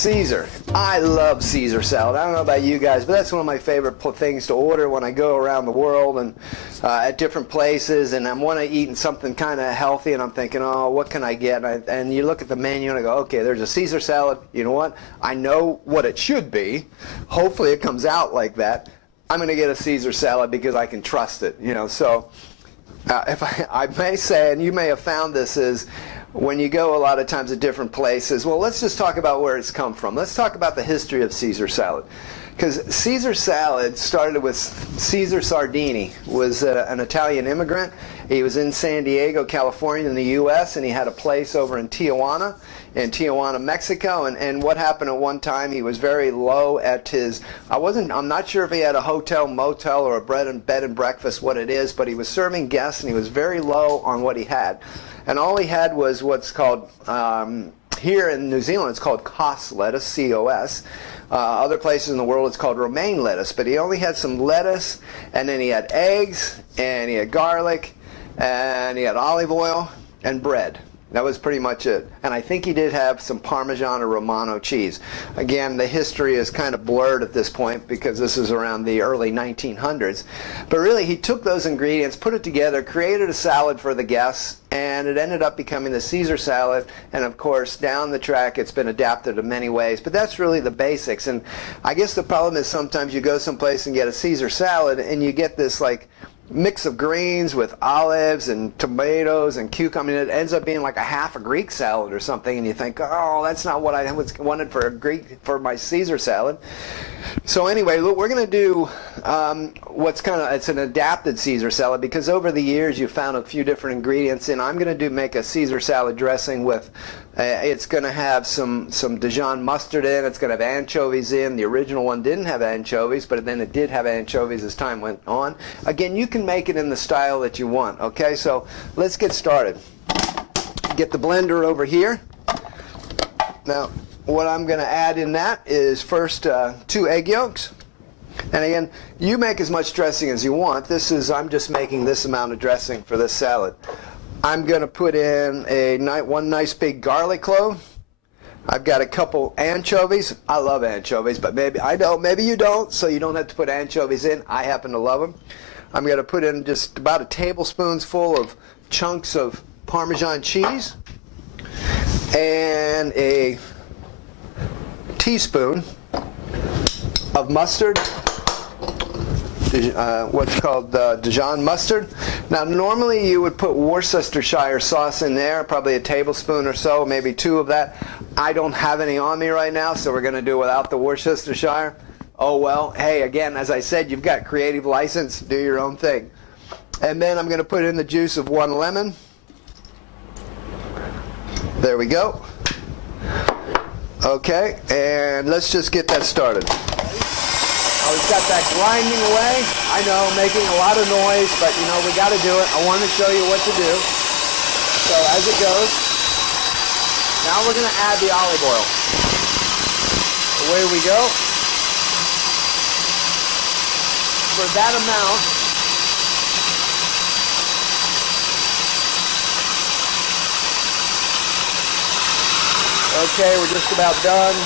Caesar. I love Caesar salad. I don't know about you guys, but that's one of my favorite things to order when I go around the world and at different places, and I want to eat something kind of healthy, and I'm thinking, oh, what can I get? And you look at the menu and I go, okay, there's a Caesar salad. You know what? I know what it should be. Hopefully it comes out like that. I'm going to get a Caesar salad because I can trust it. You know, so if I may say, and you may have found this, is when you go a lot of times at different places, well, let's just talk about where it's come from. Let's talk about the history of Caesar salad. Because Caesar salad started with Caesar Sardini, was an Italian immigrant. He was in San Diego, California in the U.S., and he had a place over in Tijuana, Mexico. And what happened at one time, he was very low at his, I'm not sure if he had a hotel, motel, or a bed and breakfast, what it is, but he was serving guests, and he was very low on what he had. And all he had was what's called, here in New Zealand, it's called Cos lettuce, C-O-S. Other places in the world, it's called romaine lettuce. But he only had some lettuce, and then he had eggs, and he had garlic, and he had olive oil, and bread. That was pretty much it. And I think he did have some Parmesan or Romano cheese. Again, the history is kind of blurred at this point because this is around the early 1900s. But really, he took those ingredients, put it together, created a salad for the guests, and it ended up becoming the Caesar salad. And of course, down the track, it's been adapted in many ways. But that's really the basics. And I guess the problem is sometimes you go someplace and get a Caesar salad, and you get this like mix of greens with olives and tomatoes and cucumber. It ends up being like a half a Greek salad or something, and you think, oh, that's not what I wanted for my Caesar salad. So anyway, look, we're going to do it's an adapted Caesar salad, because over the years you found a few different ingredients, and I'm going to make a Caesar salad dressing with it's going to have some Dijon mustard in. It's going to have anchovies in. The original one didn't have anchovies, but then it did have anchovies as time went on. Again, you can make it in the style that you want. Okay, so let's get started. Get the blender over here. Now, what I'm going to add in that is first 2 egg yolks. And again, you make as much dressing as you want. I'm just making this amount of dressing for this salad. I'm going to put in one nice big garlic clove. I've got a couple anchovies. I love anchovies, but maybe you don't, so you don't have to put anchovies in. I happen to love them. I'm going to put in just about a tablespoonful of chunks of Parmesan cheese and a teaspoon of mustard. What's called Dijon mustard. Now, normally you would put Worcestershire sauce in there, probably a tablespoon or so, maybe 2 of that. I don't have any on me right now, so we're going to do without the Worcestershire. Oh well, hey, again, as I said, you've got creative license, do your own thing. And then I'm going to put in the juice of 1 lemon. There we go. Okay, and let's just get that started. We've got that grinding away. I know, making a lot of noise, but you know, we got to do it. I wanted to show you what to do. So as it goes, now we're going to add the olive oil. Away we go. For that amount, okay, we're just about done.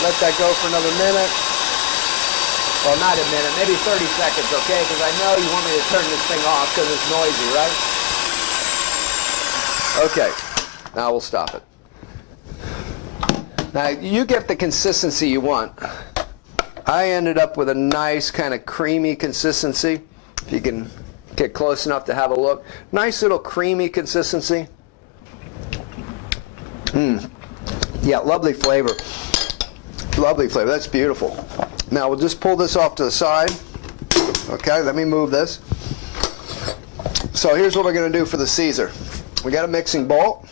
Let that go for another minute. Well, not a minute, maybe 30 seconds, okay? Because I know you want me to turn this thing off because it's noisy, right? Okay, now we'll stop it. Now, you get the consistency you want. I ended up with a nice kind of creamy consistency. If you can get close enough to have a look. Nice little creamy consistency. Yeah, lovely flavor. Lovely flavor, that's beautiful. Now we'll just pull this off to the side. Okay, let me move this. So here's what we're going to do for the Caesar. We got a mixing bowl.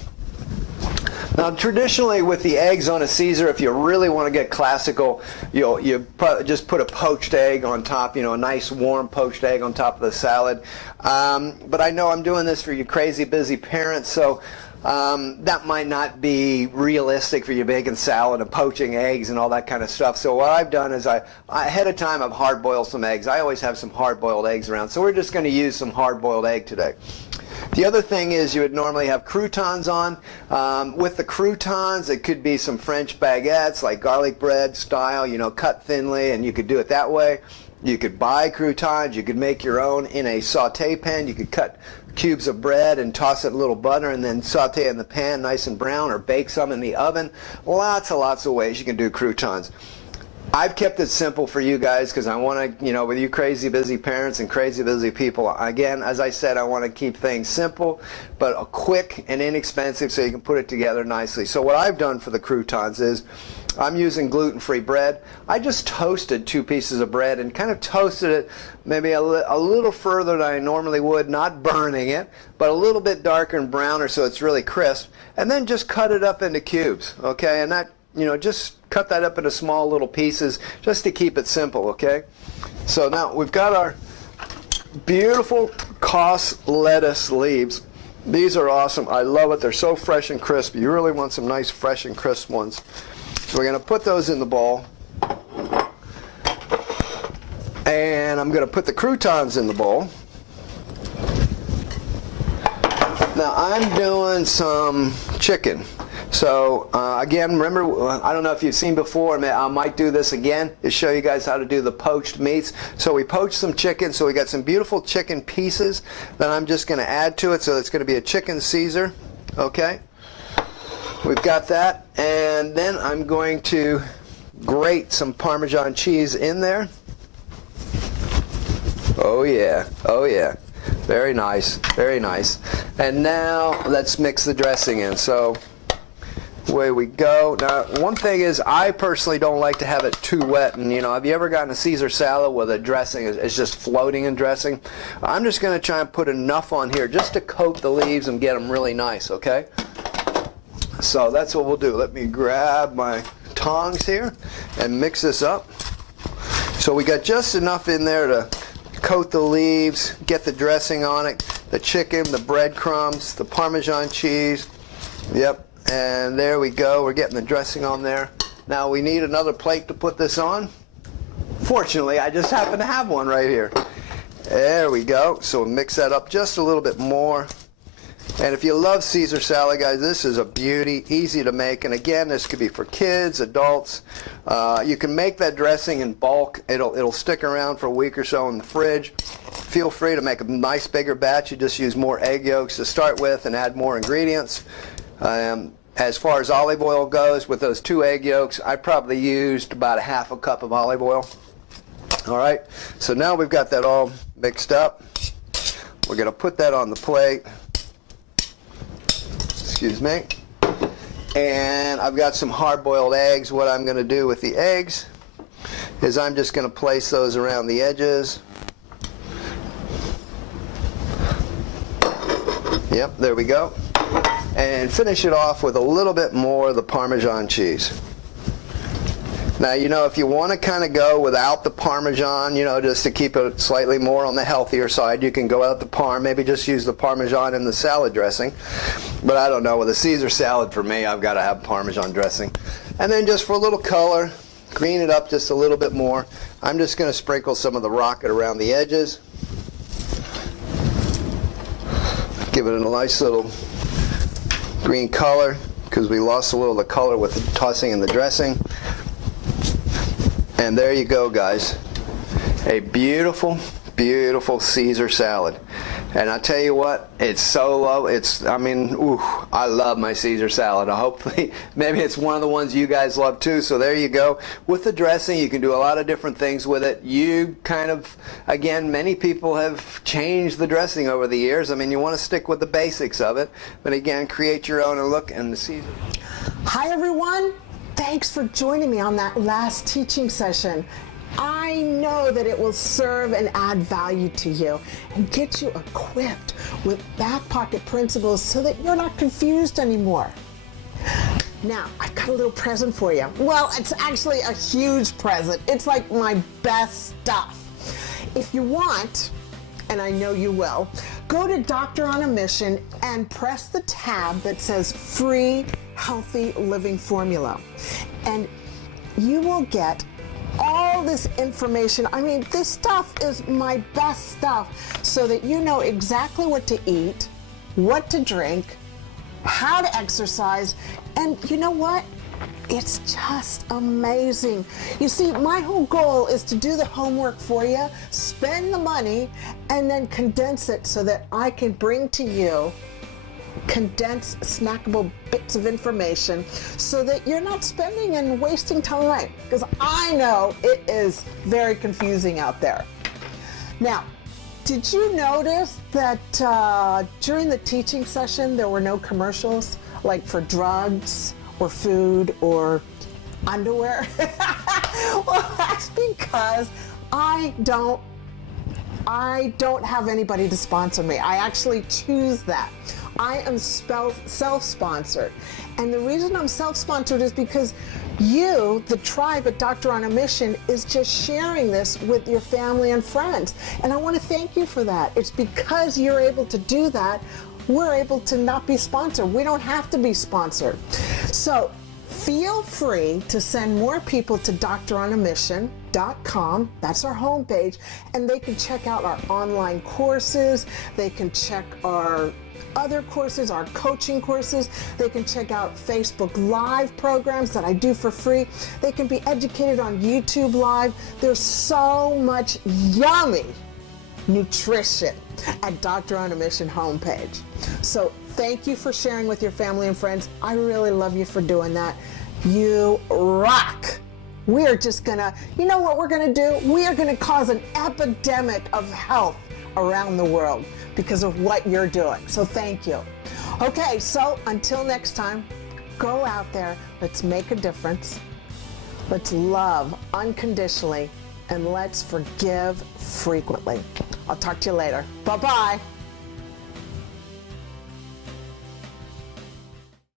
Now traditionally with the eggs on a Caesar, if you really want to get classical, you just put a poached egg on top, a nice warm poached egg on top of the salad. But I know I'm doing this for you crazy busy parents, so that might not be realistic for you making salad and poaching eggs and all that kind of stuff. So what I've done is ahead of time I've hard boiled some eggs. I always have some hard boiled eggs around. So we're just going to use some hard boiled egg today. The other thing is you would normally have croutons on. With the croutons, it could be some French baguettes, like garlic bread style, you know, cut thinly, and you could do it that way. You could buy croutons. You could make your own in a saute pan. You could cut cubes of bread and toss it in a little butter and then saute in the pan nice and brown, or bake some in the oven. Lots and lots of ways you can do croutons. I've kept it simple for you guys because I want to, you know, with you crazy busy parents and crazy busy people, again, as I said, I want to keep things simple but quick and inexpensive so you can put it together nicely. So what I've done for the croutons is I'm using gluten-free bread. I just toasted 2 pieces of bread and kind of toasted it maybe a little further than I normally would, not burning it, but a little bit darker and browner so it's really crisp, and then just cut it up into cubes, okay? And that, you know, just cut that up into small little pieces just to keep it simple, okay? So now we've got our beautiful Cos lettuce leaves. These are awesome. I love it. They're so fresh and crisp. You really want some nice fresh and crisp ones. So we're going to put those in the bowl. And I'm going to put the croutons in the bowl. Now I'm doing some chicken. So again, remember, I don't know if you've seen before, I might do this again to show you guys how to do the poached meats. So we poached some chicken, so we got some beautiful chicken pieces that I'm just going to add to it. So it's going to be a chicken Caesar, okay? We've got that, and then I'm going to grate some Parmesan cheese in there. Oh yeah, oh yeah. Very nice, very nice. And now let's mix the dressing in. So away we go. Now, one thing is, I personally don't like to have it too wet. And you know, have you ever gotten a Caesar salad where the dressing is just floating in dressing? I'm just going to try and put enough on here just to coat the leaves and get them really nice, okay? So that's what we'll do. Let me grab my tongs here and mix this up. So we got just enough in there to coat the leaves, get the dressing on it, the chicken, the breadcrumbs, the Parmesan cheese. Yep. And there we go. We're getting the dressing on there. Now we need another plate to put this on. Fortunately, I just happen to have one right here. There we go. So we'll mix that up just a little bit more. And if you love Caesar salad, guys, this is a beauty, easy to make. And again, this could be for kids, adults. You can make that dressing in bulk. It'll stick around for a week or so in the fridge. Feel free to make a nice bigger batch. You just use more egg yolks to start with and add more ingredients. As far as olive oil goes, with those 2 egg yolks, I probably used about a half a cup of olive oil. All right, so now we've got that all mixed up. We're going to put that on the plate. Excuse me. And I've got some hard-boiled eggs. What I'm going to do with the eggs is I'm just going to place those around the edges. Yep, there we go. And finish it off with a little bit more of the Parmesan cheese. Now, you know, if you want to kind of go without the Parmesan, you know, just to keep it slightly more on the healthier side, you can go out the Parm, maybe just use the Parmesan in the salad dressing. But I don't know, with a Caesar salad, for me, I've got to have Parmesan dressing. And then just for a little color, green it up just a little bit more. I'm just going to sprinkle some of the rocket around the edges. Give it a nice little green color, because we lost a little of the color with the tossing in the dressing. And there you go, guys. A beautiful, beautiful Caesar salad. And I tell you what, it's so low. I love my Caesar salad. Hopefully, maybe it's one of the ones you guys love too. So there you go. With the dressing, you can do a lot of different things with it. You kind of, again, many people have changed the dressing over the years. I mean, you want to stick with the basics of it. But again, create your own look and the Caesar. Hi, everyone. Thanks for joining me on that last teaching session. I know that it will serve and add value to you and get you equipped with back pocket principles so that you're not confused anymore. Now, I've got a little present for you. Well, it's actually a huge present. It's like my best stuff. If you want, and I know you will, go to Doctoronamission and press the tab that says Free Healthy Living Formula. And you will get all this information. I mean, this stuff is my best stuff so that you know exactly what to eat what to drink, how to exercise, and you know what? It's just amazing. You see, my whole goal is to do the homework for you, spend the money, and then condense it so that I can bring to you condensed, snackable bits of information so that you're not spending and wasting time, because I know it is very confusing out there. Now, did you notice that during the teaching session there were no commercials, like for drugs or food or underwear? Well, that's because I don't have anybody to sponsor me. I actually choose that. I am self-sponsored. And the reason I'm self-sponsored is because you, the tribe at Doctor on a Mission, is just sharing this with your family and friends. And I want to thank you for that. It's because you're able to do that, we're able to not be sponsored. We don't have to be sponsored. So feel free to send more people to doctoronamission.com. That's our homepage. And they can check out our online courses. They can check our other courses, our coaching courses. They can check out Facebook Live programs that I do for free. They can be educated on YouTube Live. There's so much yummy nutrition at Doctor on a Mission homepage. So thank you for sharing with your family and friends. I really love you for doing that. You rock. We are just gonna, you know what we're gonna do? We are gonna cause an epidemic of health around the world because of what you're doing. So thank you. Okay, so until next time, go out there, let's make a difference. Let's love unconditionally, and let's forgive frequently. I'll talk to you later. Bye-bye.